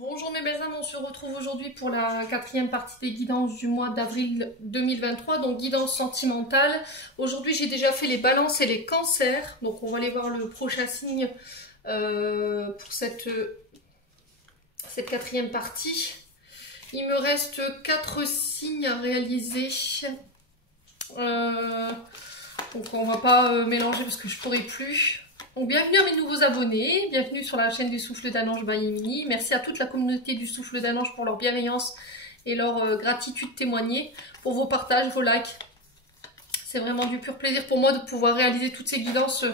Bonjour mes belles âmes, on se retrouve aujourd'hui pour la quatrième partie des guidances du mois d'avril 2023, donc guidance sentimentale. Aujourd'hui j'ai déjà fait les balances et les cancers, donc on va aller voir le prochain signe pour cette quatrième partie. Il me reste 4 signes à réaliser, donc on va pas mélanger parce que je pourrai plus. Donc bienvenue à mes nouveaux abonnés, bienvenue sur la chaîne du Souffle d'un Ange by Émilie. Merci à toute la communauté du Souffle d'un Ange pour leur bienveillance et leur gratitude témoignée, pour vos partages, vos likes. C'est vraiment du pur plaisir pour moi de pouvoir réaliser toutes ces guidances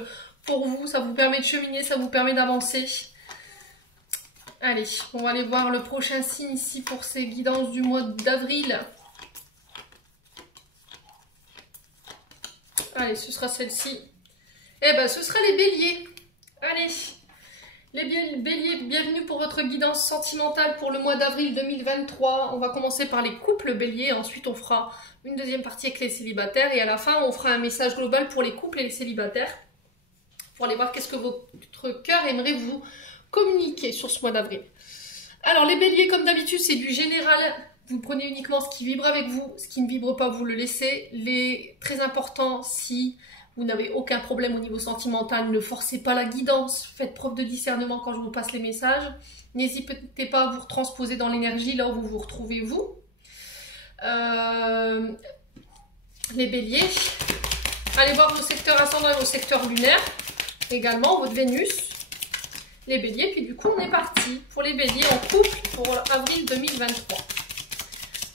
pour vous. Ça vous permet de cheminer, ça vous permet d'avancer. Allez, on va aller voir le prochain signe ici pour ces guidances du mois d'avril. Allez, ce sera celle-ci. Eh ben, ce sera les béliers. Allez, les béliers, bienvenue pour votre guidance sentimentale pour le mois d'avril 2023. On va commencer par les couples béliers, ensuite on fera une deuxième partie avec les célibataires et à la fin on fera un message global pour les couples et les célibataires pour aller voir qu'est-ce que votre cœur aimerait vous communiquer sur ce mois d'avril. Alors les béliers, comme d'habitude, c'est du général. Vous prenez uniquement ce qui vibre avec vous, ce qui ne vibre pas, vous le laissez. Très important, si vous n'avez aucun problème au niveau sentimental, ne forcez pas la guidance, faites preuve de discernement quand je vous passe les messages. N'hésitez pas à vous transposer dans l'énergie là où vous vous retrouvez vous. Les béliers, allez voir vos secteurs ascendants et vos secteurs lunaires, également votre Vénus. Les béliers, puis du coup on est parti pour les béliers en couple pour avril 2023.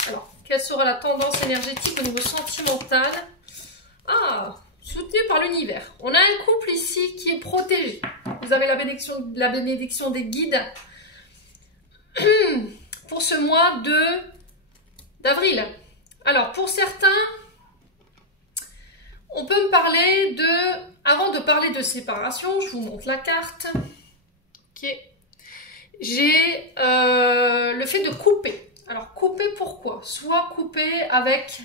Alors, quelle sera la tendance énergétique au niveau sentimental? Soutenu par l'univers. On a un couple ici qui est protégé. Vous avez la bénédiction des guides pour ce mois d'avril. Alors, pour certains, on peut me parler de... Avant de parler de séparation, je vous montre la carte. Ok. J'ai le fait de couper. Alors, couper pourquoi? Soit couper avec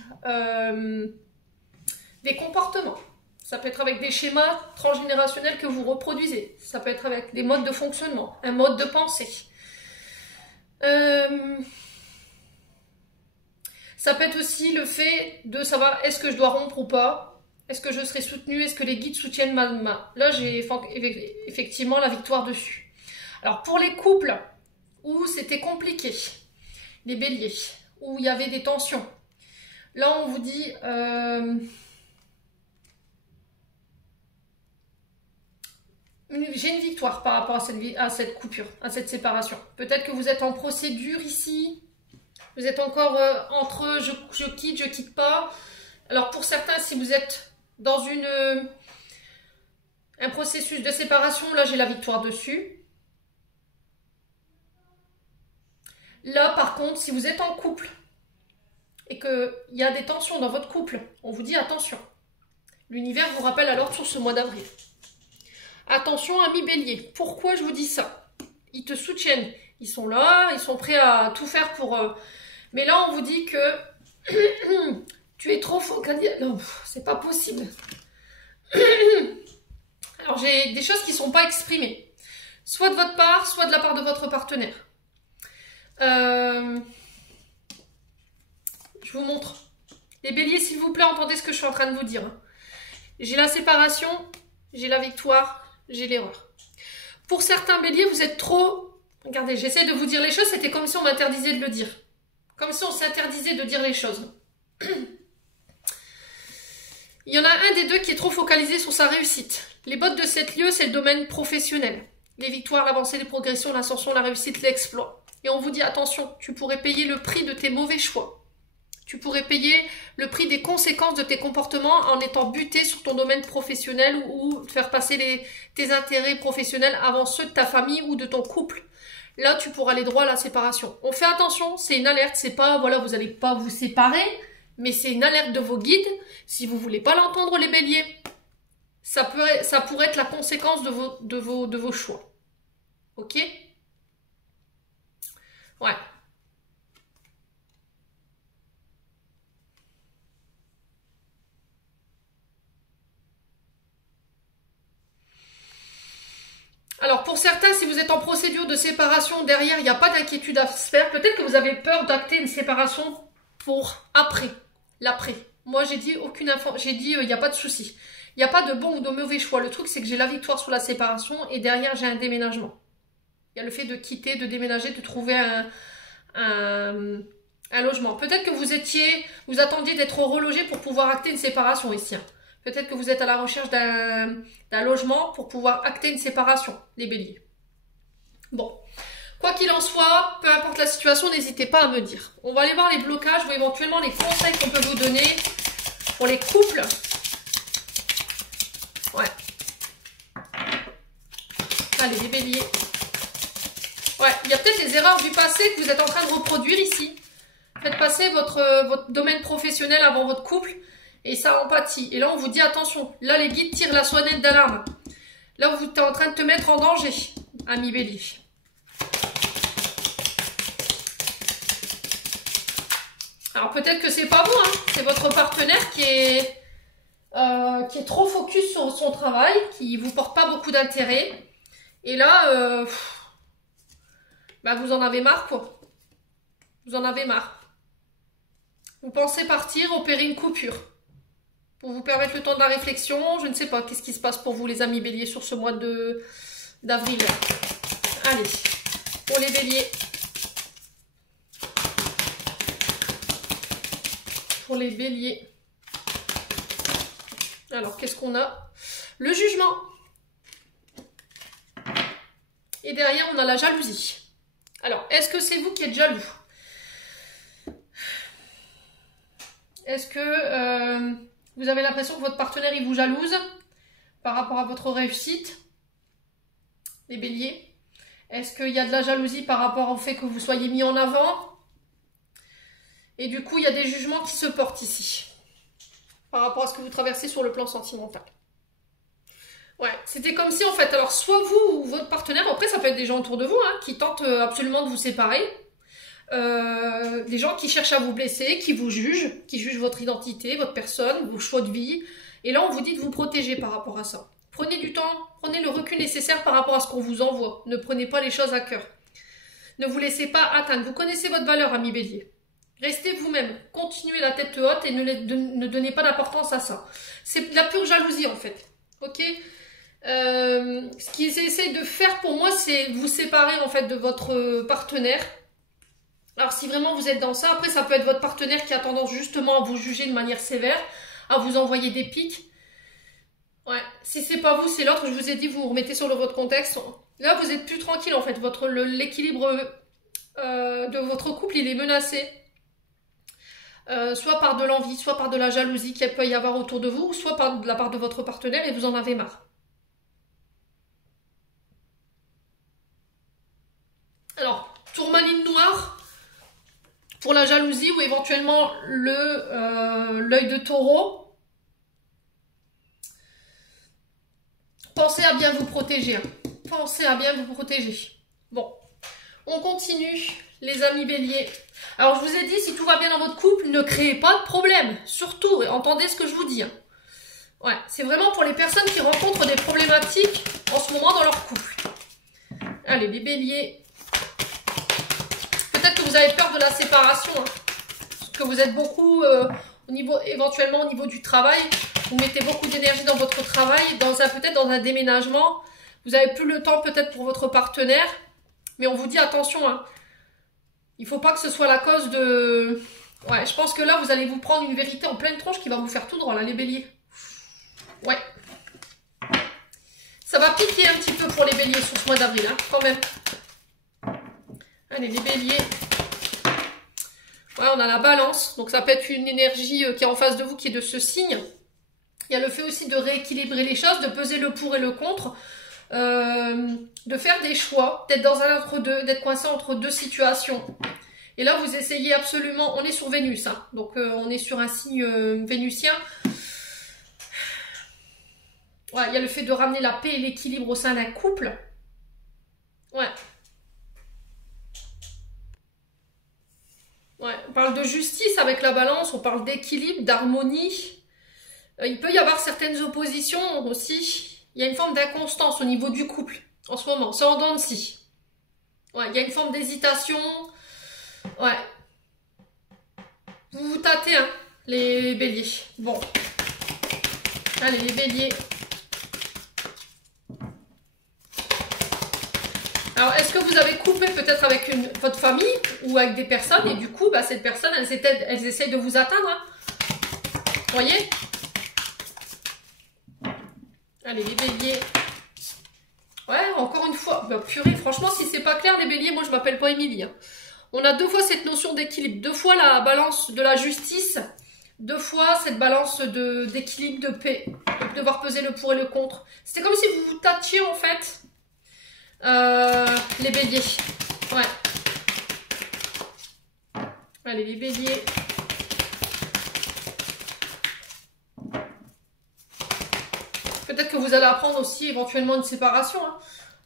des comportements. Ça peut être avec des schémas transgénérationnels que vous reproduisez. Ça peut être avec des modes de fonctionnement, un mode de pensée. Ça peut être aussi le fait de savoir est-ce que je dois rompre ou pas? Est-ce que je serai soutenue? Est-ce que les guides soutiennent ma main? Là, j'ai effectivement la victoire dessus. Alors, pour les couples où c'était compliqué, les béliers, où il y avait des tensions, là, on vous dit... j'ai une victoire par rapport à cette coupure, à cette séparation. Peut-être que vous êtes en procédure ici. Vous êtes encore entre je quitte pas. Alors pour certains, si vous êtes dans un processus de séparation, là j'ai la victoire dessus. Là par contre, si vous êtes en couple et qu'il y a des tensions dans votre couple, on vous dit attention. L'univers vous rappelle alors sur ce mois d'avril. Attention, amis bélier. Pourquoi je vous dis ça? Ils te soutiennent. Ils sont là, ils sont prêts à tout faire pour... Mais là, on vous dit que tu es trop focalisé. Non, c'est pas possible. Alors, j'ai des choses qui ne sont pas exprimées. Soit de votre part, soit de la part de votre partenaire. Je vous montre. Les béliers, s'il vous plaît, entendez ce que je suis en train de vous dire. J'ai la séparation, j'ai la victoire, j'ai l'erreur. Pour certains béliers, vous êtes trop... Regardez, j'essaie de vous dire les choses, c'était comme si on m'interdisait de le dire. Comme si on s'interdisait de dire les choses. Il y en a un des deux qui est trop focalisé sur sa réussite. Les bottes de 7 lieux, c'est le domaine professionnel. Les victoires, l'avancée, les progressions, l'ascension, la réussite, l'exploit. Et on vous dit, attention, tu pourrais payer le prix de tes mauvais choix. Tu pourrais payer le prix des conséquences de tes comportements en étant buté sur ton domaine professionnel ou faire passer tes intérêts professionnels avant ceux de ta famille ou de ton couple. Là, tu pourras aller droit à la séparation. On fait attention, c'est une alerte, c'est pas, voilà, vous n'allez pas vous séparer, mais c'est une alerte de vos guides. Si vous voulez pas l'entendre, les béliers, ça pourrait être la conséquence de vos choix. Ok? Ouais. Alors pour certains, si vous vous êtes en procédure de séparation, derrière, il n'y a pas d'inquiétude à se faire. Peut-être que vous avez peur d'acter une séparation pour après, l'après. Moi, j'ai dit aucune info, j'ai dit il n'y a pas de souci. Il n'y a pas de bon ou de mauvais choix. Le truc, c'est que j'ai la victoire sur la séparation et derrière, j'ai un déménagement. Il y a le fait de quitter, de déménager, de trouver un logement. Peut-être que vous attendiez d'être relogé pour pouvoir acter une séparation ici. Hein. Peut-être que vous êtes à la recherche d'un logement pour pouvoir acter une séparation, les béliers. Bon, quoi qu'il en soit, peu importe la situation, n'hésitez pas à me dire. On va aller voir les blocages ou éventuellement les conseils qu'on peut vous donner pour les couples. Ouais. Allez, les béliers. Ouais, il y a peut-être des erreurs du passé que vous êtes en train de reproduire ici. Faites passer votre domaine professionnel avant votre couple. Et ça empathie. Et là, on vous dit attention. Là, les guides tirent la sonnette d'alarme. Là, vous êtes en train de te mettre en danger, ami bélier. Alors, peut-être que c'est pas vous, hein. C'est votre partenaire qui est trop focus sur son travail, qui vous porte pas beaucoup d'intérêt. Et là, bah, vous en avez marre, quoi. Vous en avez marre. Vous pensez partir, opérer une coupure. Pour vous permettre le temps de la réflexion, je ne sais pas, qu'est-ce qui se passe pour vous les amis béliers sur ce mois d'avril. Allez, pour les béliers. Pour les béliers. Alors, qu'est-ce qu'on a? Le jugement. Et derrière, on a la jalousie. Alors, est-ce que c'est vous qui êtes jaloux? Est-ce que vous avez l'impression que votre partenaire, il vous jalouse par rapport à votre réussite? Les béliers. Est-ce qu'il y a de la jalousie par rapport au fait que vous soyez mis en avant? Et du coup, il y a des jugements qui se portent ici. Par rapport à ce que vous traversez sur le plan sentimental. Ouais, c'était comme si en fait, alors soit vous ou votre partenaire, après ça peut être des gens autour de vous, hein, qui tentent absolument de vous séparer. Des gens qui cherchent à vous blesser, qui vous jugent, qui jugent votre identité, votre personne, vos choix de vie. Et là, on vous dit de vous protéger par rapport à ça. Prenez du temps, prenez le recul nécessaire par rapport à ce qu'on vous envoie. Ne prenez pas les choses à cœur. Ne vous laissez pas atteindre. Vous connaissez votre valeur, ami bélier. Restez vous-même. Continuez la tête haute et ne donnez pas d'importance à ça. C'est de la pure jalousie, en fait. Ok ? Ce qu'ils essayent de faire pour moi, c'est vous séparer, en fait, de votre partenaire. Alors, si vraiment vous êtes dans ça, après, ça peut être votre partenaire qui a tendance justement à vous juger de manière sévère, à vous envoyer des pics. Ouais, si c'est pas vous, c'est l'autre. Je vous ai dit, vous vous remettez sur votre contexte. Là, vous êtes plus tranquille, en fait. L'équilibre de votre couple, il est menacé. Soit par de l'envie, soit par de la jalousie qu'il peut y avoir autour de vous, soit par de la part de votre partenaire et vous en avez marre. Alors, tourmaline noire pour la jalousie ou éventuellement l'œil de taureau. Pensez à bien vous protéger. Hein. Pensez à bien vous protéger. Bon, on continue, les amis béliers. Alors, je vous ai dit, si tout va bien dans votre couple, ne créez pas de problème. Surtout, entendez ce que je vous dis. Hein. Ouais, c'est vraiment pour les personnes qui rencontrent des problématiques en ce moment dans leur couple. Allez, les béliers. Peut-être que vous avez peur de la séparation. Hein. Parce que vous êtes beaucoup, éventuellement au niveau du travail. Vous mettez beaucoup d'énergie dans votre travail, peut-être dans un déménagement. Vous n'avez plus le temps peut-être pour votre partenaire. Mais on vous dit attention, hein. Il ne faut pas que ce soit la cause de... Ouais, je pense que là, vous allez vous prendre une vérité en pleine tronche qui va vous faire tout droit, là, les béliers. Ouais. Ça va piquer un petit peu pour les béliers sur ce mois d'avril, hein, quand même. Allez, les béliers. Ouais, on a la balance. Donc, ça peut être une énergie qui est en face de vous, qui est de ce signe. Il y a le fait aussi de rééquilibrer les choses, de peser le pour et le contre. De faire des choix, d'être dans un entre-deux, d'être coincé entre deux situations. Et là, vous essayez absolument... On est sur Vénus, hein, donc on est sur un signe vénusien. Ouais, il y a le fait de ramener la paix et l'équilibre au sein d'un couple. Ouais. Ouais, on parle de justice avec la balance, on parle d'équilibre, d'harmonie. Il peut y avoir certaines oppositions aussi. Il y a une forme d'inconstance au niveau du couple. en ce moment. C'est en dents de scie. Ouais, il y a une forme d'hésitation. Ouais. Vous vous tâtez, hein, les béliers. Bon. Allez, les béliers. Alors, est-ce que vous avez coupé peut-être avec votre famille ou avec des personnes et du coup, bah, cette personne, elles essayent de vous atteindre, hein. Vous voyez? Allez, les béliers. Ouais, encore une fois. Bah, purée, franchement, si c'est pas clair, les béliers, moi, je m'appelle pas Émilie, hein. On a deux fois cette notion d'équilibre. Deux fois la balance de la justice. Deux fois cette balance d'équilibre, de paix. De devoir peser le pour et le contre. C'était comme si vous vous tâtiez, en fait. Les béliers. Ouais. Allez, les béliers. Peut-être que vous allez apprendre aussi éventuellement une séparation. Hein.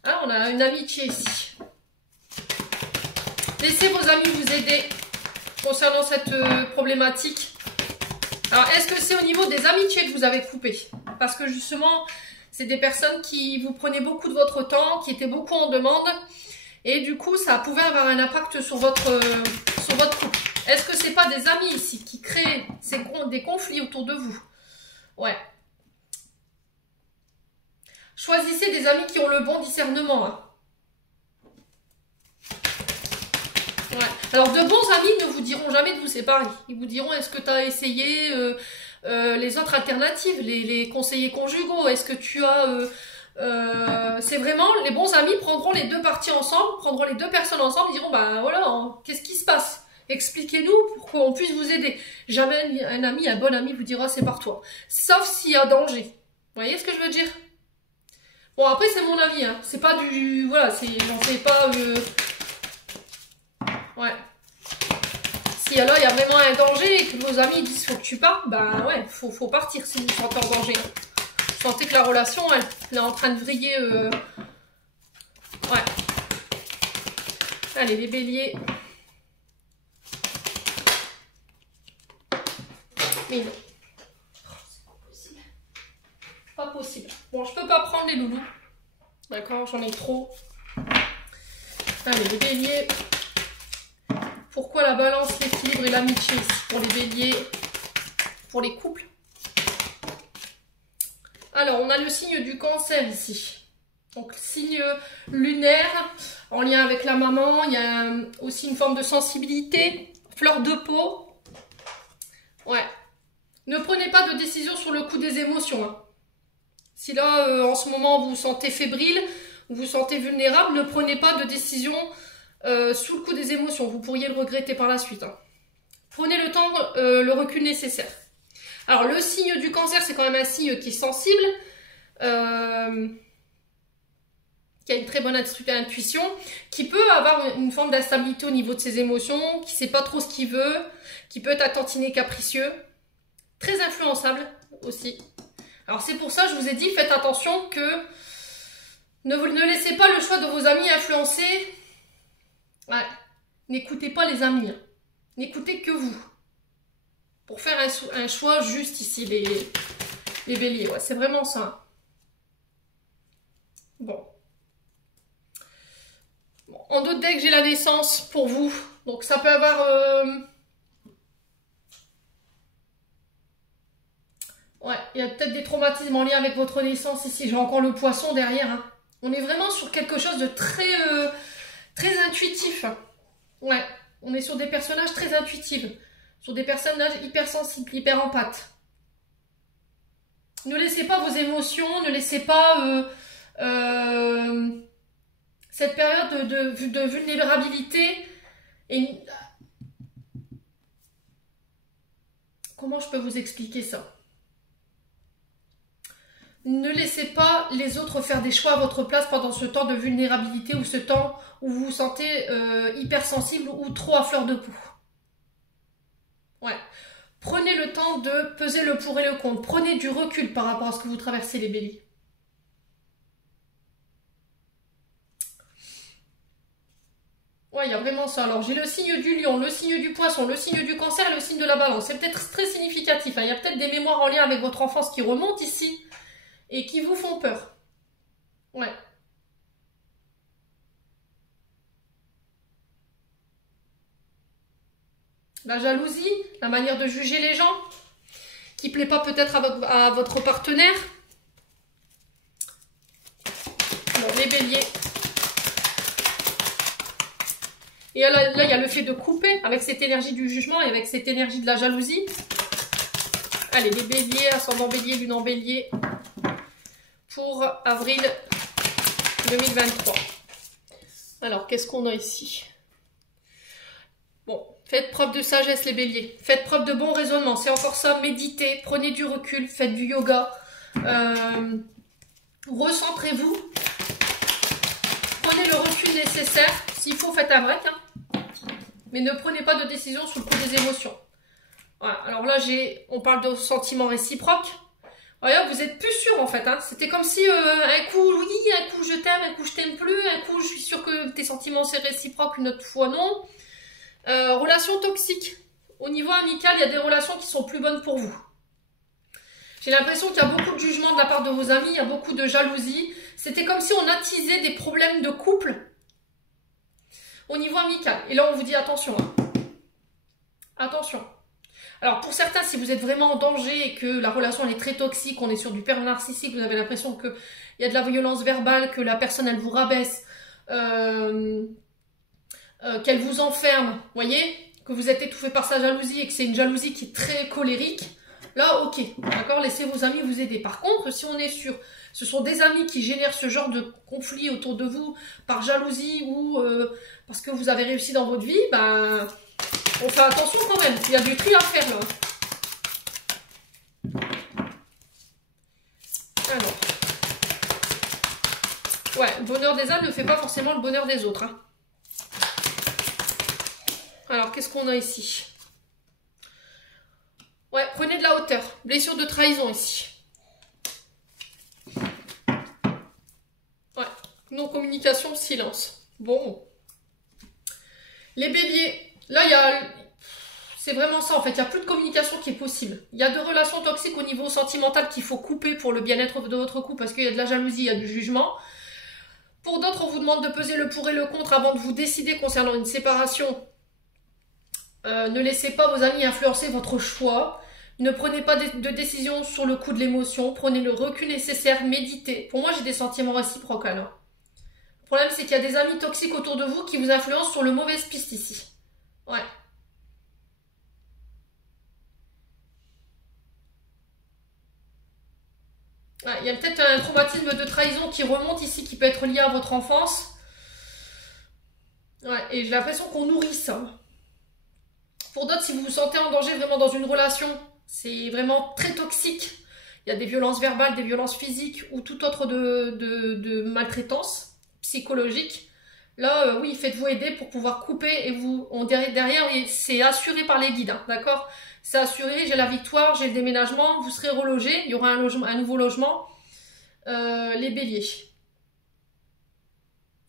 Ah, on a une amitié ici. Laissez vos amis vous aider concernant cette problématique. Alors, est-ce que c'est au niveau des amitiés que vous avez coupé? Parce que justement, c'est des personnes qui vous prenaient beaucoup de votre temps, qui étaient beaucoup en demande. Et du coup, ça pouvait avoir un impact sur votre couple. Est-ce que c'est pas des amis ici qui créent des conflits autour de vous? Ouais. Choisissez des amis qui ont le bon discernement. Hein. Ouais. Alors, de bons amis ne vous diront jamais de vous séparer. Ils vous diront, est-ce que tu as essayé les autres alternatives, les conseillers conjugaux? Est-ce que tu as... c'est vraiment, les bons amis prendront les deux parties ensemble, prendront les deux personnes ensemble, ils diront, bah voilà, qu'est-ce qui se passe? Expliquez-nous pour qu'on puisse vous aider. Jamais un bon ami vous dira, sépare-toi. Sauf s'il y a danger. Vous voyez ce que je veux dire? Bon, après, c'est mon avis, hein. C'est pas du... Voilà, j'en sais pas... Ouais. Si là, il y a vraiment un danger et que vos amis disent faut que tu partes, ben ouais, faut partir si vous vous sentez en danger. Vous sentez que la relation, elle est en train de vriller. Ouais. Allez, les béliers. Mais non. C'est pas possible. Pas possible. Bon, je peux pas prendre les loulous. D'accord, j'en ai trop. Allez, les béliers. Pourquoi la balance, l'équilibre et l'amitié ici pour les béliers, pour les couples? Alors, on a le signe du cancer ici. Donc, signe lunaire, en lien avec la maman. Il y a aussi une forme de sensibilité, fleur de peau. Ouais. Ne prenez pas de décision sur le coup des émotions. Hein. Si là, en ce moment, vous vous sentez fébrile, vous vous sentez vulnérable, ne prenez pas de décision sous le coup des émotions. Vous pourriez le regretter par la suite. Hein. Prenez le temps, le recul nécessaire. Alors, le signe du cancer, c'est quand même un signe qui est sensible, qui a une très bonne intuition, qui peut avoir une forme d'instabilité au niveau de ses émotions, qui ne sait pas trop ce qu'il veut, qui peut être attentionné, capricieux, très influençable aussi. Alors, c'est pour ça que je vous ai dit, faites attention que ne laissez pas le choix de vos amis influencer. Ouais. N'écoutez pas les amis. Hein. N'écoutez que vous. Pour faire un choix juste ici, les béliers. Ouais, c'est vraiment ça. Bon. En d'autres decks, j'ai la naissance pour vous. Donc ça peut avoir... Ouais, il y a peut-être des traumatismes en lien avec votre naissance ici. J'ai encore le poisson derrière. Hein. On est vraiment sur quelque chose de très intuitif. Ouais, on est sur des personnages très intuitifs. Sur des personnages hypersensibles, hyper empathes. Ne laissez pas vos émotions, ne laissez pas cette période de vulnérabilité. Et comment je peux vous expliquer ça? Ne laissez pas les autres faire des choix à votre place pendant ce temps de vulnérabilité ou ce temps où vous vous sentez hypersensible ou trop à fleur de peau. Ouais. Prenez le temps de peser le pour et le contre. Prenez du recul par rapport à ce que vous traversez, les béliers. Ouais, il y a vraiment ça. Alors, j'ai le signe du lion, le signe du poisson, le signe du cancer et le signe de la balance. C'est peut-être très significatif. Hein. Il y a peut-être des mémoires en lien avec votre enfance qui remontent ici et qui vous font peur. Ouais. La jalousie, la manière de juger les gens, qui ne plaît pas peut-être à votre partenaire. Alors, les béliers. Et là, il y a le fait de couper avec cette énergie du jugement et avec cette énergie de la jalousie. Allez, les béliers, ascendant bélier, lune en bélier, pour avril 2023. Alors, qu'est-ce qu'on a ici? Bon, faites preuve de sagesse les béliers. Faites preuve de bon raisonnement. C'est encore ça, méditez, prenez du recul, faites du yoga. Recentrez-vous. Prenez le recul nécessaire. S'il faut, faites un break. Hein. Mais ne prenez pas de décision sous le coup des émotions. Voilà. Alors là, on parle de sentiments réciproques. Voilà, vous êtes plus sûr en fait. Hein. C'était comme si un coup oui, un coup je t'aime, un coup je t'aime plus, un coup je suis sûr que tes sentiments c'est réciproque, une autre fois non. Relations toxiques. Au niveau amical, il y a des relations qui sont plus bonnes pour vous. J'ai l'impression qu'il y a beaucoup de jugement de la part de vos amis, il y a beaucoup de jalousie. C'était comme si on attisait des problèmes de couple au niveau amical. Et là, on vous dit attention. Hein. Attention. Alors, pour certains, si vous êtes vraiment en danger et que la relation elle est très toxique, on est sur du pervers narcissique, vous avez l'impression qu'il y a de la violence verbale, que la personne, elle vous rabaisse, qu'elle vous enferme, vous voyez, que vous êtes étouffé par sa jalousie et que c'est une jalousie qui est très colérique, là, ok, d'accord, laissez vos amis vous aider. Par contre, si on est sur, ce sont des amis qui génèrent ce genre de conflit autour de vous par jalousie ou parce que vous avez réussi dans votre vie, ben, on fait attention quand même, il y a du tri à faire là. Alors, ouais, le bonheur des uns ne fait pas forcément le bonheur des autres, hein. Alors, qu'est-ce qu'on a ici? Ouais, prenez de la hauteur. Blessure de trahison ici. Ouais, non-communication, silence. Bon. Les béliers. Là, il y a... C'est vraiment ça, en fait. Il n'y a plus de communication qui est possible. Il y a de relations toxiques au niveau sentimental qu'il faut couper pour le bien-être de votre couple parce qu'il y a de la jalousie, il y a du jugement. Pour d'autres, on vous demande de peser le pour et le contre avant de vous décider concernant une séparation. Ne laissez pas vos amis influencer votre choix. Ne prenez pas de décision sur le coup de l'émotion. Prenez le recul nécessaire, méditez. Pour moi, j'ai des sentiments réciproques alors. Le problème, c'est qu'il y a des amis toxiques autour de vous qui vous influencent sur le mauvaise piste ici. Ouais. Ouais, il y a peut-être un traumatisme de trahison qui remonte ici, qui peut être lié à votre enfance. Ouais, et j'ai l'impression qu'on nourrit ça. Pour d'autres, si vous vous sentez en danger vraiment dans une relation, c'est vraiment très toxique. Il y a des violences verbales, des violences physiques ou tout autre de maltraitance psychologique. Là, oui, faites-vous aider pour pouvoir couper et vous, derrière, c'est assuré par les guides, hein, d'accord? C'est assuré, j'ai la victoire, j'ai le déménagement, vous serez relogé, il y aura un nouveau logement. Les béliers.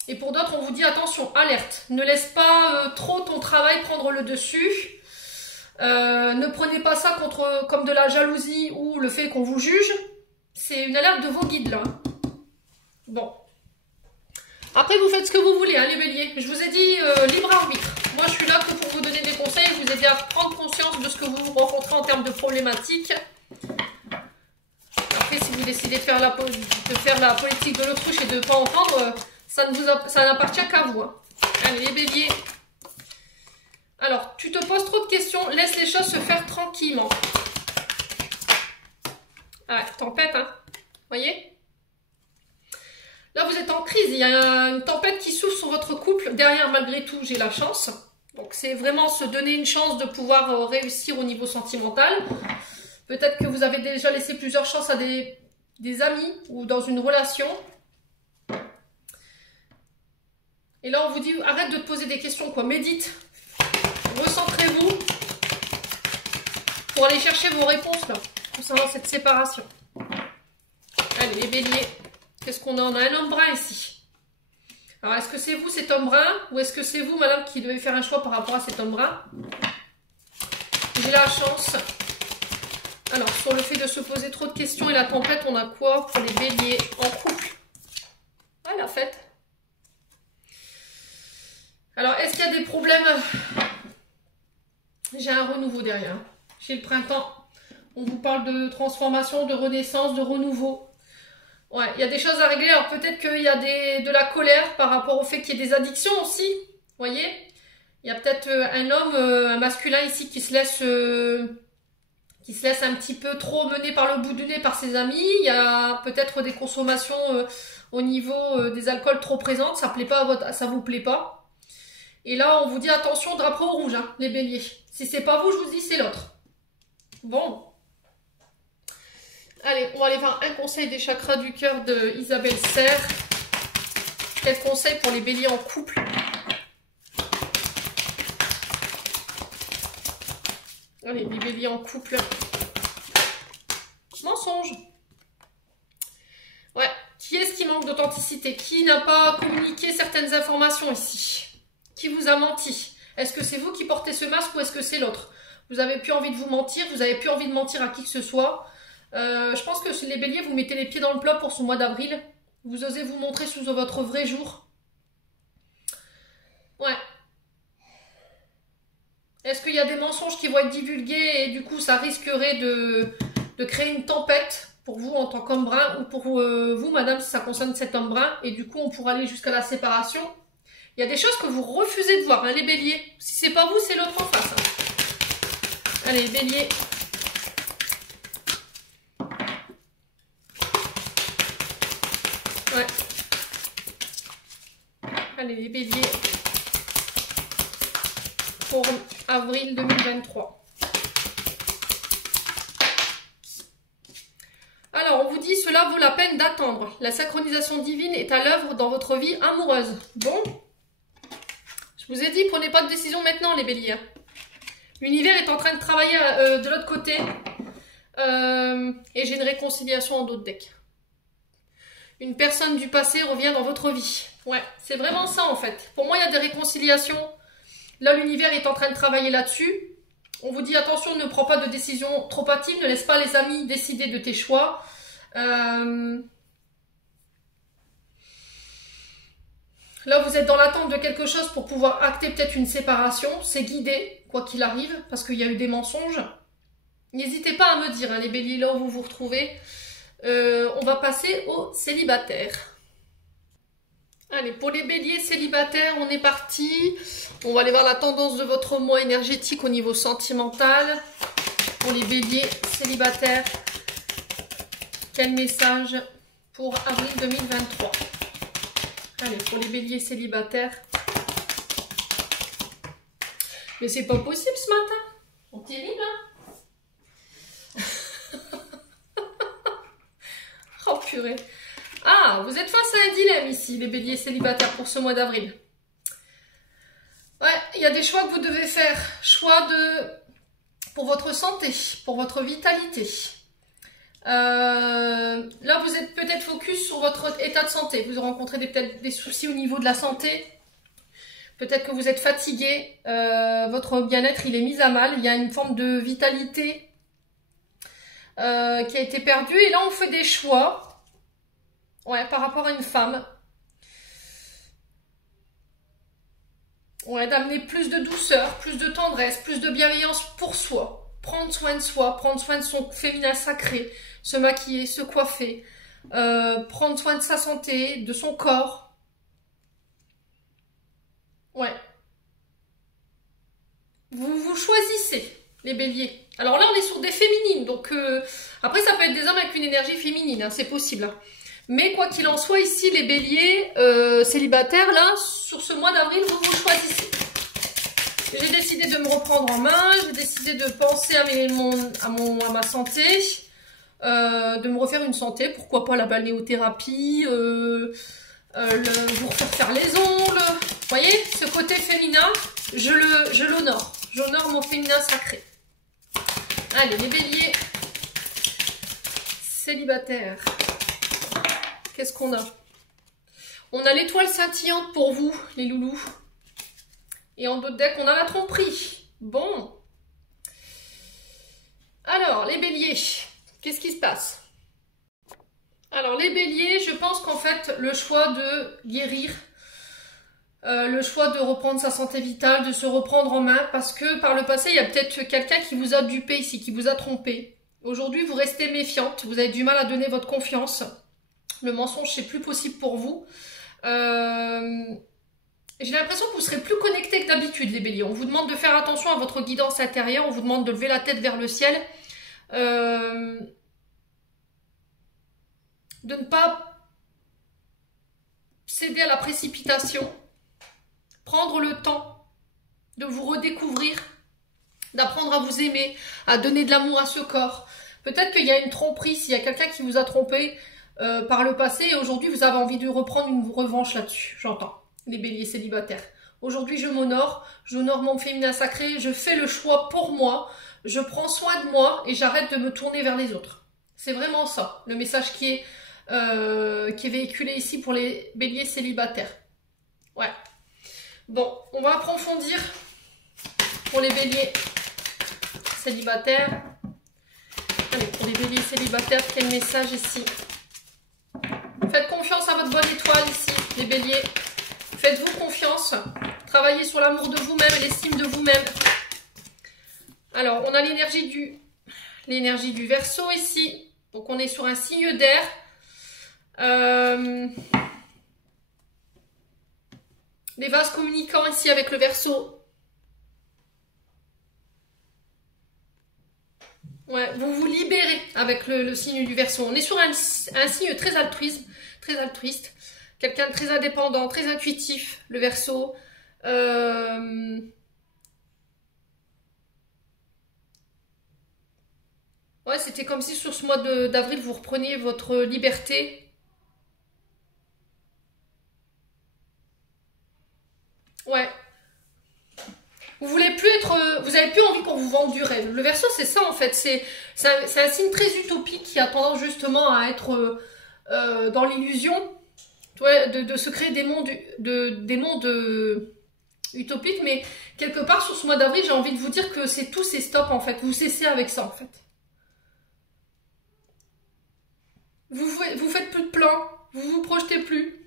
Et pour d'autres, on vous dit attention, alerte, ne laisse pas trop ton travail prendre le dessus. Ne prenez pas ça comme de la jalousie ou le fait qu'on vous juge. C'est une alerte de vos guides là. Bon. Après, vous faites ce que vous voulez, hein, les béliers. Je vous ai dit libre arbitre. Moi, je suis là que pour vous donner des conseils, vous aider à prendre conscience de ce que vous rencontrez en termes de problématiques. Après, si vous décidez de faire la politique de l'autruche et de ne pas entendre, ça n'appartient qu'à vous. Hein. Allez, les béliers. Alors, tu te poses trop de questions, laisse les choses se faire tranquillement. Ah, tempête, hein. Voyez? Là, vous êtes en crise, il y a une tempête qui souffle sur votre couple. Derrière, malgré tout, j'ai la chance. Donc, c'est vraiment se donner une chance de pouvoir réussir au niveau sentimental. Peut-être que vous avez déjà laissé plusieurs chances à des amis ou dans une relation. Et là, on vous dit, arrête de te poser des questions, quoi. Médite. Recentrez-vous pour aller chercher vos réponses, là, concernant cette séparation. Allez, les béliers. Qu'est-ce qu'on a? On a un homme brun ici. Alors, est-ce que c'est vous, cet homme brun? Ou est-ce que c'est vous, madame, qui devez faire un choix par rapport à cet homme brun? J'ai la chance. Alors, sur le fait de se poser trop de questions et la tempête, on a quoi pour les béliers en couple? Ah, la fête. Alors, est-ce qu'il y a des problèmes? j'ai un renouveau derrière. Chez le printemps, on vous parle de transformation, de renaissance, de renouveau. Ouais, il y a des choses à régler. Alors peut-être qu'il y a de la colère par rapport au fait qu'il y ait des addictions aussi. Vous voyez? Il y a peut-être un homme, un masculin ici qui se laisse un petit peu trop mener par le bout du nez par ses amis. Il y a peut-être des consommations au niveau des alcools trop présentes. Ça plaît pas ça vous plaît pas. Et là, on vous dit attention, drapeau rouge, hein, les béliers. Si c'est pas vous, je vous dis c'est l'autre. Bon. Allez, on va aller voir un conseil des chakras du cœur de Isabelle Serre. Quel conseil pour les béliers en couple? Allez, les béliers en couple. Mensonge. Ouais. Qui est-ce qui manque d'authenticité? Qui n'a pas communiqué certaines informations ici? Qui vous a menti? Est-ce que c'est vous qui portez ce masque ou est-ce que c'est l'autre? Vous avez plus envie de vous mentir, vous avez plus envie de mentir à qui que ce soit. Je pense que les béliers, vous mettez les pieds dans le plat pour ce mois d'avril. Vous osez vous montrer sous votre vrai jour. Ouais. Est-ce qu'il y a des mensonges qui vont être divulgués et du coup ça risquerait de créer une tempête pour vous en tant qu'homme brun ou pour vous madame si ça concerne cet homme brun et du coup on pourra aller jusqu'à la séparation. Il y a des choses que vous refusez de voir, hein, les béliers. Si c'est pas vous, c'est l'autre en face. Hein. Allez, bélier. Ouais. Allez, les béliers. Pour avril 2023. Alors, on vous dit, cela vaut la peine d'attendre. La synchronisation divine est à l'œuvre dans votre vie amoureuse. Bon. Je vous ai dit, prenez pas de décision maintenant, les béliers. L'univers est en train de travailler de l'autre côté. Et j'ai une réconciliation en d'autres decks. Une personne du passé revient dans votre vie. Ouais, c'est vraiment ça en fait. Pour moi, il y a des réconciliations. Là, l'univers est en train de travailler là-dessus. On vous dit, attention, ne prends pas de décision trop hâtive. Ne laisse pas les amis décider de tes choix. Là, vous êtes dans l'attente de quelque chose pour pouvoir acter peut-être une séparation. C'est guidé, quoi qu'il arrive, parce qu'il y a eu des mensonges. N'hésitez pas à me dire, hein, les béliers, là où vous vous retrouvez. On va passer aux célibataires. Allez, pour les béliers célibataires, on est parti. On va aller voir la tendance de votre mois énergétique au niveau sentimental. Pour les béliers célibataires, quel message pour avril 2023? Allez, pour les béliers célibataires. Mais c'est pas possible ce matin. C'est terrible, hein? Oh purée. Ah, vous êtes face à un dilemme ici, les béliers célibataires pour ce mois d'avril. Ouais, il y a des choix que vous devez faire. Choix pour votre santé, pour votre vitalité. Là, vous êtes peut-être focus sur votre état de santé. Vous rencontrez peut-être des soucis au niveau de la santé. Peut-être que vous êtes fatigué. Votre bien-être, il est mis à mal. Il y a une forme de vitalité qui a été perdue. Et là, on fait des choix. Ouais, par rapport à une femme. Ouais, d'amener plus de douceur, plus de tendresse, plus de bienveillance pour soi. Prendre soin de soi, prendre soin de son féminin sacré, se maquiller, se coiffer, prendre soin de sa santé, de son corps. Ouais. Vous choisissez, les béliers. Alors là, on est sur des féminines, donc après, ça peut être des hommes avec une énergie féminine, hein, c'est possible. Hein. Mais quoi qu'il en soit, ici, les béliers célibataires, là, sur ce mois d'avril, vous choisissez. J'ai décidé de me reprendre en main, j'ai décidé de penser à ma santé, de me refaire une santé, pourquoi pas la balnéothérapie, vous refaire faire les ongles. Vous voyez, ce côté féminin, je l'honore. J'honore mon féminin sacré. Allez, les béliers célibataires. Qu'est-ce qu'on a? On a l'étoile scintillante pour vous, les loulous. Et en d'autres decks, on a la tromperie. Bon. Alors, les béliers, qu'est-ce qui se passe? Alors, les béliers, je pense qu'en fait, le choix de guérir le choix de reprendre sa santé vitale, de se reprendre en main, parce que par le passé, il y a peut-être quelqu'un qui vous a dupé ici, qui vous a trompé. Aujourd'hui, vous restez méfiante, vous avez du mal à donner votre confiance. Le mensonge, c'est plus possible pour vous. J'ai l'impression que vous serez plus connecté que d'habitude, les béliers. On vous demande de faire attention à votre guidance intérieure, on vous demande de lever la tête vers le ciel. De ne pas céder à la précipitation. Prendre le temps de vous redécouvrir, d'apprendre à vous aimer, à donner de l'amour à ce corps. Peut-être qu'il y a une tromperie, s'il y a quelqu'un qui vous a trompé par le passé et aujourd'hui vous avez envie de reprendre une revanche là-dessus, j'entends, les béliers célibataires. Aujourd'hui je m'honore, j'honore mon féminin sacré, je fais le choix pour moi, je prends soin de moi et j'arrête de me tourner vers les autres. C'est vraiment ça, le message qui est véhiculé ici pour les béliers célibataires. Ouais. Bon, on va approfondir pour les béliers célibataires. Allez, pour les béliers célibataires, quel message ici? Faites confiance à votre bonne étoile ici, les béliers. Faites-vous confiance. Travaillez sur l'amour de vous-même et l'estime de vous-même. Alors, on a l'énergie du Verseau ici. Donc, on est sur un signe d'air. Les vases communicants ici avec le Verseau. Ouais, vous vous libérez avec le signe du Verseau. On est sur un signe très altruiste. Quelqu'un de très indépendant, très intuitif, le Verseau. Ouais, c'était comme si sur ce mois d'avril, vous repreniez votre liberté. Ouais. Vous voulez plus être, vous avez plus envie qu'on vous vende du rêve. Le Verseau, c'est ça en fait. C'est un signe très utopique qui a tendance justement à être dans l'illusion, de se créer des mondes utopiques. Mais quelque part sur ce mois d'avril, j'ai envie de vous dire que c'est stop en fait. Vous cessez avec ça en fait. Vous faites plus de plans, vous vous projetez plus.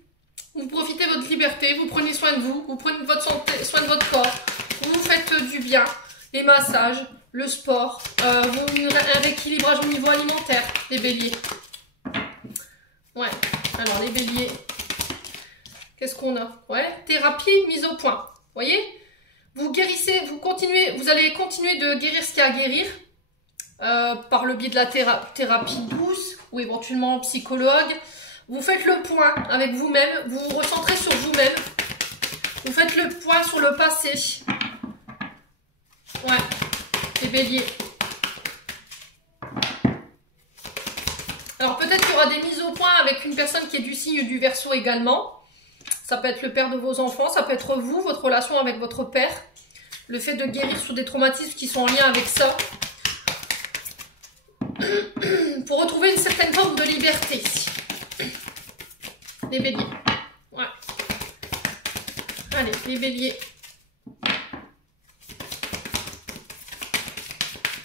Vous profitez de votre liberté, vous prenez soin de vous, vous prenez votre santé, soin de votre corps, vous faites du bien, les massages, le sport, un rééquilibrage au niveau alimentaire, les béliers. Ouais, alors les béliers, qu'est-ce qu'on a? Ouais, thérapie, mise au point. Vous voyez? Vous guérissez, vous allez continuer de guérir ce qu'il y a à guérir par le biais de la thérapie douce ou éventuellement psychologue. Vous faites le point avec vous-même, vous vous recentrez sur vous-même. Vous faites le point sur le passé. Ouais, les béliers. Alors peut-être qu'il y aura des mises au point avec une personne qui est du signe du Verseau également. Ça peut être le père de vos enfants, ça peut être vous, votre relation avec votre père. Le fait de guérir sur des traumatismes qui sont en lien avec ça. Pour retrouver une certaine forme de liberté. Les béliers. Ouais. Allez, les béliers.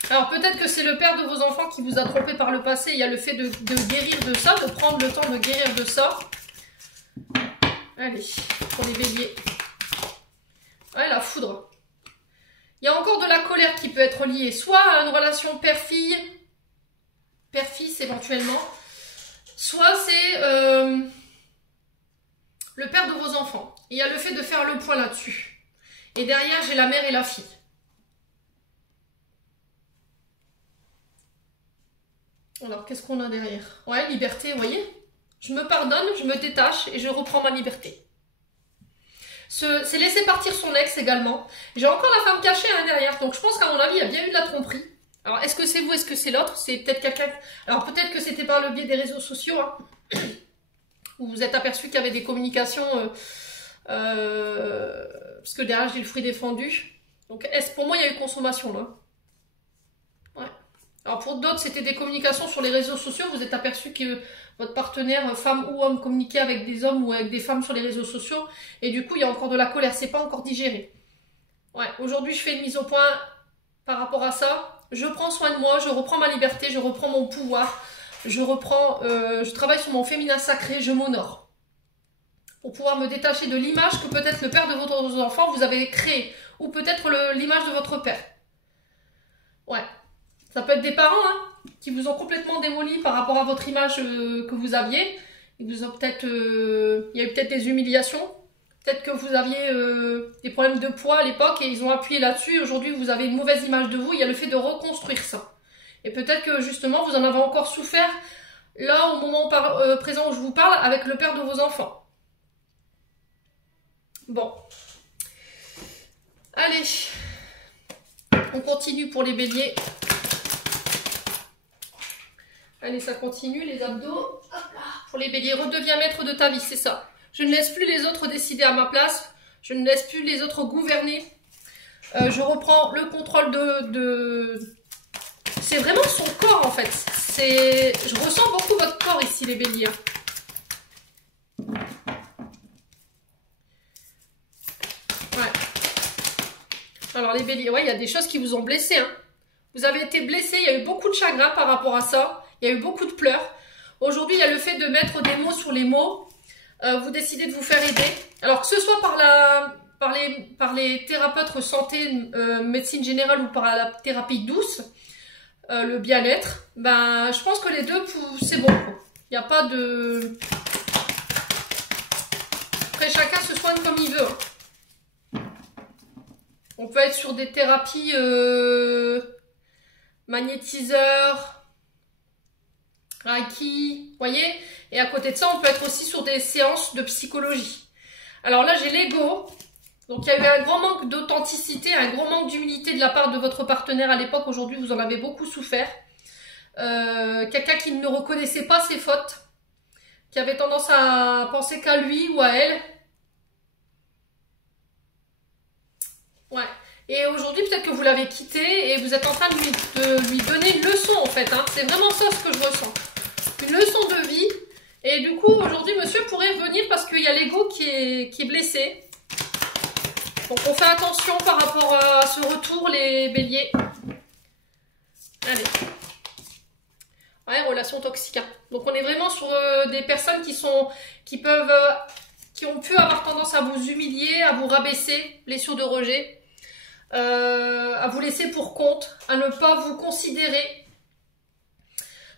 Alors peut-être que c'est le père de vos enfants qui vous a trompé par le passé. Il y a le fait de guérir de ça, de prendre le temps de guérir de ça. Allez, pour les béliers. Ouais, la foudre. Il y a encore de la colère qui peut être liée, soit à une relation père-fille, père-fils éventuellement, soit c'est le père de vos enfants. Il y a le fait de faire le point là-dessus. Et derrière, j'ai la mère et la fille. Alors, qu'est-ce qu'on a derrière? Ouais, liberté, vous voyez? Je me pardonne, je me détache et je reprends ma liberté. C'est laisser partir son ex également. J'ai encore la femme cachée derrière. Donc, je pense qu'à mon avis, il y a bien eu de la tromperie. Alors, est-ce que c'est vous, est-ce que c'est l'autre? C'est peut-être quelqu'un... Alors, peut-être que c'était par le biais des réseaux sociaux, hein, où vous êtes aperçu qu'il y avait des communications... parce que derrière, j'ai le fruit défendu. Donc, pour moi, il y a eu consommation, là. Ouais. Alors, pour d'autres, c'était des communications sur les réseaux sociaux. Vous êtes aperçu que votre partenaire, femme ou homme, communiquait avec des hommes ou avec des femmes sur les réseaux sociaux. Et du coup, il y a encore de la colère. C'est pas encore digéré. Ouais. Aujourd'hui, je fais une mise au point par rapport à ça. Je prends soin de moi, je reprends ma liberté, je reprends mon pouvoir, je travaille sur mon féminin sacré, je m'honore. pour pouvoir me détacher de l'image que peut-être le père de votre enfant vous avez créé, ou peut-être l'image de votre père. Ouais, ça peut être des parents hein, qui vous ont complètement démoli par rapport à votre image que vous aviez. Ils vous ont peut-être, il y a eu peut-être des humiliations. Peut-être que vous aviez des problèmes de poids à l'époque et ils ont appuyé là-dessus. Aujourd'hui, vous avez une mauvaise image de vous. Il y a le fait de reconstruire ça. Et peut-être que justement, vous en avez encore souffert là, au moment présent où je vous parle, avec le père de vos enfants. Bon. Allez. On continue pour les béliers. Allez, ça continue, les abdos. Hop là. Pour les béliers, redeviens maître de ta vie, c'est ça. Je ne laisse plus les autres décider à ma place. Je ne laisse plus les autres gouverner. Je reprends le contrôle de... C'est vraiment son corps, en fait. Je ressens beaucoup votre corps ici, les béliers. Ouais. Alors, les béliers, ouais, il y a des choses qui vous ont blessé. Hein. Vous avez été blessé, il y a eu beaucoup de chagrin par rapport à ça. Il y a eu beaucoup de pleurs. Aujourd'hui, il y a le fait de mettre des mots sur les mots. Vous décidez de vous faire aider. Alors que ce soit par les thérapeutes santé, médecine générale ou par la thérapie douce, le bien-être, ben, je pense que les deux, c'est bon. Il n'y a pas de... Après, chacun se soigne comme il veut. Hein. On peut être sur des thérapies magnétiseurs, Reiki, vous voyez? Et à côté de ça, on peut être aussi sur des séances de psychologie. Alors là, j'ai l'ego. Donc, il y a eu un grand manque d'authenticité, un grand manque d'humilité de la part de votre partenaire à l'époque. Aujourd'hui, vous en avez beaucoup souffert. Quelqu'un qui ne reconnaissait pas ses fautes, qui avait tendance à penser qu'à lui ou à elle. Ouais. Et aujourd'hui, peut-être que vous l'avez quitté et vous êtes en train de lui donner une leçon, en fait. Hein. C'est vraiment ça ce que je ressens. Une leçon de vie. Et du coup, aujourd'hui, monsieur pourrait revenir parce qu'il y a l'ego qui est blessé. Donc, on fait attention par rapport à ce retour, les béliers. Allez. Ouais, relation toxique. Hein. Donc, on est vraiment sur des personnes qui ont pu avoir tendance à vous humilier, à vous rabaisser, blessure de rejet. À vous laisser pour compte, à ne pas vous considérer.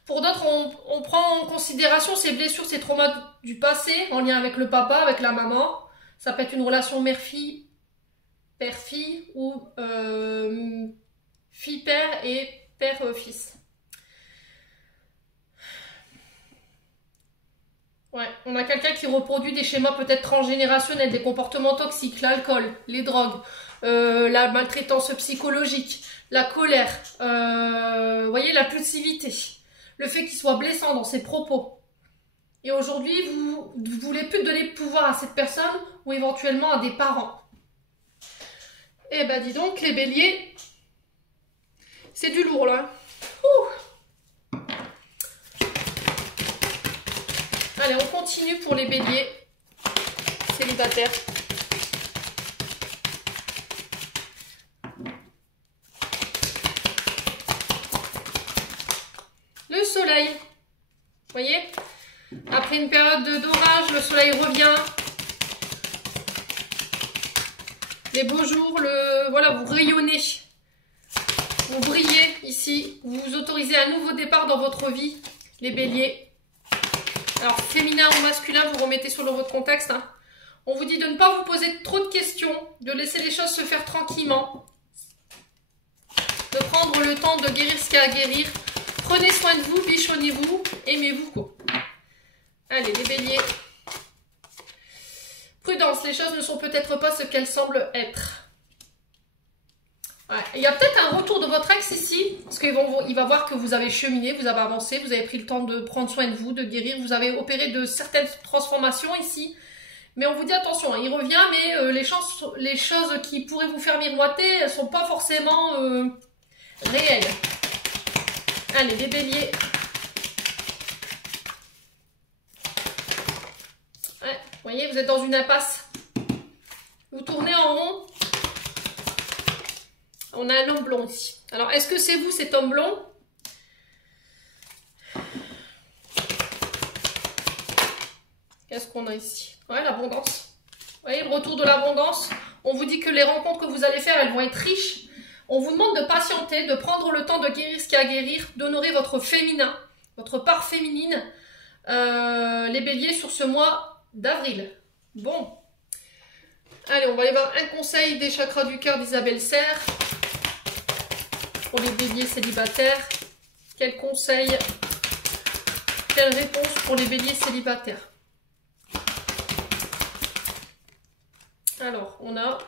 Pour d'autres, on prend en considération ces blessures, ces traumas du passé, en lien avec le papa, avec la maman. Ça peut être une relation mère-fille, père-fille, ou fille-père et père-fils. Ouais, on a quelqu'un qui reproduit des schémas peut-être transgénérationnels, des comportements toxiques, l'alcool, les drogues, la maltraitance psychologique, la colère, voyez, la pulsivité, le fait qu'il soit blessant dans ses propos. Et aujourd'hui, vous ne voulez plus donner de pouvoir à cette personne ou éventuellement à des parents. Eh ben dis donc, les béliers, c'est du lourd là. Ouh. Allez, on continue pour les béliers célibataires. Le soleil, vous voyez, après une période d'orage, le soleil revient. Les beaux jours, voilà, vous rayonnez, vous brillez ici, vous vous autorisez un nouveau départ dans votre vie, les béliers. Alors, féminin ou masculin, vous remettez sur votre contexte. Hein. On vous dit de ne pas vous poser trop de questions, de laisser les choses se faire tranquillement, de prendre le temps de guérir ce qu'il y a à guérir. Prenez soin de vous, bichonnez-vous, aimez-vous, quoi. Allez, les béliers. Prudence, les choses ne sont peut-être pas ce qu'elles semblent être. Ouais. Il y a peut-être un retour de votre ex ici, parce qu'il va voir que vous avez cheminé, vous avez avancé, vous avez pris le temps de prendre soin de vous, de guérir, vous avez opéré de certaines transformations ici. Mais on vous dit attention, hein, il revient, mais les choses qui pourraient vous faire miroiter, elles ne sont pas forcément réelles. Allez, les béliers. Ouais, vous voyez, vous êtes dans une impasse. Vous tournez en rond. On a un homme blond ici. Alors, est-ce que c'est vous, cet homme blond? Qu'est-ce qu'on a ici? Ouais, l'abondance. Vous voyez, le retour de l'abondance. On vous dit que les rencontres que vous allez faire, elles vont être riches. On vous demande de patienter, de prendre le temps de guérir ce qu'il y a à guérir, d'honorer votre féminin, votre part féminine, les béliers sur ce mois d'avril. Bon. Allez, on va aller voir un conseil des chakras du cœur d'Isabelle Serre pour les béliers célibataires. Quel conseil, quelle réponse pour les béliers célibataires? Alors, on a...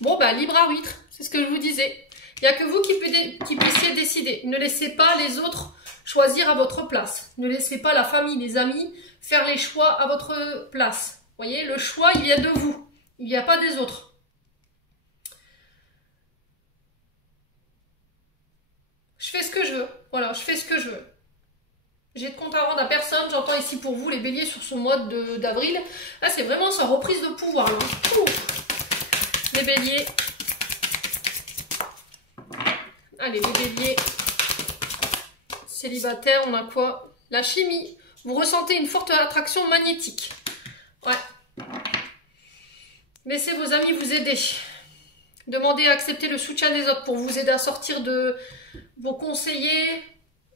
Bon, bah, libre arbitre, c'est ce que je vous disais. Il n'y a que vous qui puissiez décider. Ne laissez pas les autres choisir à votre place. Ne laissez pas la famille, les amis faire les choix à votre place. Vous voyez, le choix, il vient de vous. Il n'y a pas des autres. Je fais ce que je veux. Voilà, je fais ce que je veux. J'ai de compte à rendre à personne. J'entends ici pour vous les béliers sur ce mois d'avril. Là, c'est vraiment sa reprise de pouvoir. Là. Les béliers. Allez, les béliers célibataires, on a quoi? La chimie. Vous ressentez une forte attraction magnétique. Ouais. Laissez vos amis vous aider. Demandez à accepter le soutien des autres pour vous aider à sortir de vos conseillers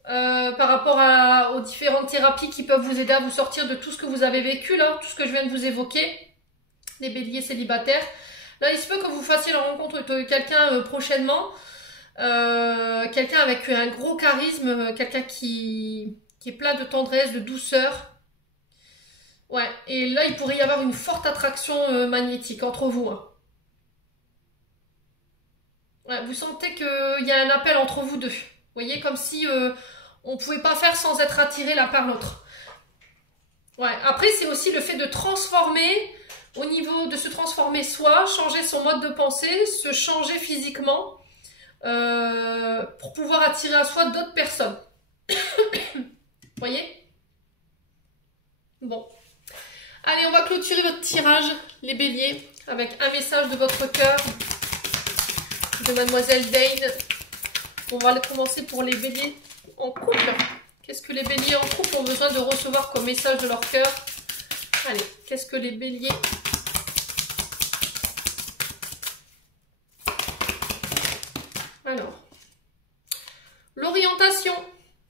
par rapport aux différentes thérapies qui peuvent vous aider à vous sortir de tout ce que vous avez vécu, là, tout ce que je viens de vous évoquer. Les béliers célibataires. Là, il se peut que vous fassiez la rencontre de quelqu'un prochainement. Quelqu'un avec un gros charisme, quelqu'un qui est plein de tendresse, de douceur. Ouais, et là, il pourrait y avoir une forte attraction magnétique entre vous. Hein. Ouais, vous sentez qu'il y a un appel entre vous deux. Vous voyez, comme si on ne pouvait pas faire sans être attiré l'un par l'autre. Ouais, après, c'est aussi le fait de transformer, au niveau de se transformer soi, changer son mode de pensée, se changer physiquement, pour pouvoir attirer à soi d'autres personnes. Vous voyez? Bon. Allez, on va clôturer votre tirage, les béliers, avec un message de votre cœur, de Mademoiselle Dane. On va commencer pour les béliers en couple. Qu'est-ce que les béliers en couple ont besoin de recevoir comme message de leur cœur? Allez, qu'est-ce que les béliers... Alors, l'orientation.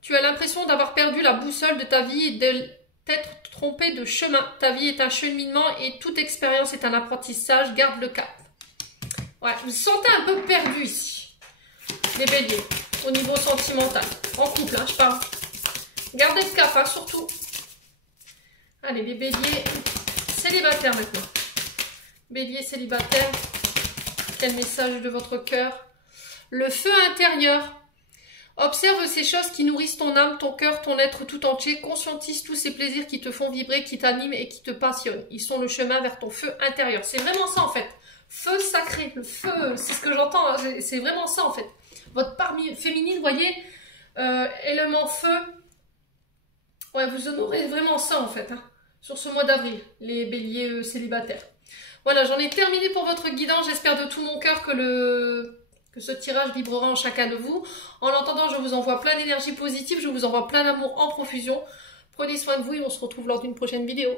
Tu as l'impression d'avoir perdu la boussole de ta vie et de t'être trompé de chemin. Ta vie est un cheminement et toute expérience est un apprentissage. Garde le cap. Ouais, vous vous sentez un peu perdu ici, les béliers, au niveau sentimental. En couple, hein, je parle. Gardez le cap, hein, surtout. Allez, les béliers célibataires maintenant. Béliers célibataires. Quel message de votre cœur? Le feu intérieur. Observe ces choses qui nourrissent ton âme, ton cœur, ton être tout entier. Conscientise tous ces plaisirs qui te font vibrer, qui t'animent et qui te passionnent. Ils sont le chemin vers ton feu intérieur. C'est vraiment ça en fait. Feu sacré. Le feu, c'est ce que j'entends. Hein. C'est vraiment ça en fait. Votre part féminine, vous voyez, élément feu. Ouais, vous honorez vraiment ça en fait. Hein, sur ce mois d'avril, les béliers célibataires. Voilà, j'en ai terminé pour votre guidance. J'espère de tout mon cœur que ce tirage vibrera en chacun de vous. En l'entendant, je vous envoie plein d'énergie positive, je vous envoie plein d'amour en profusion. Prenez soin de vous et on se retrouve lors d'une prochaine vidéo.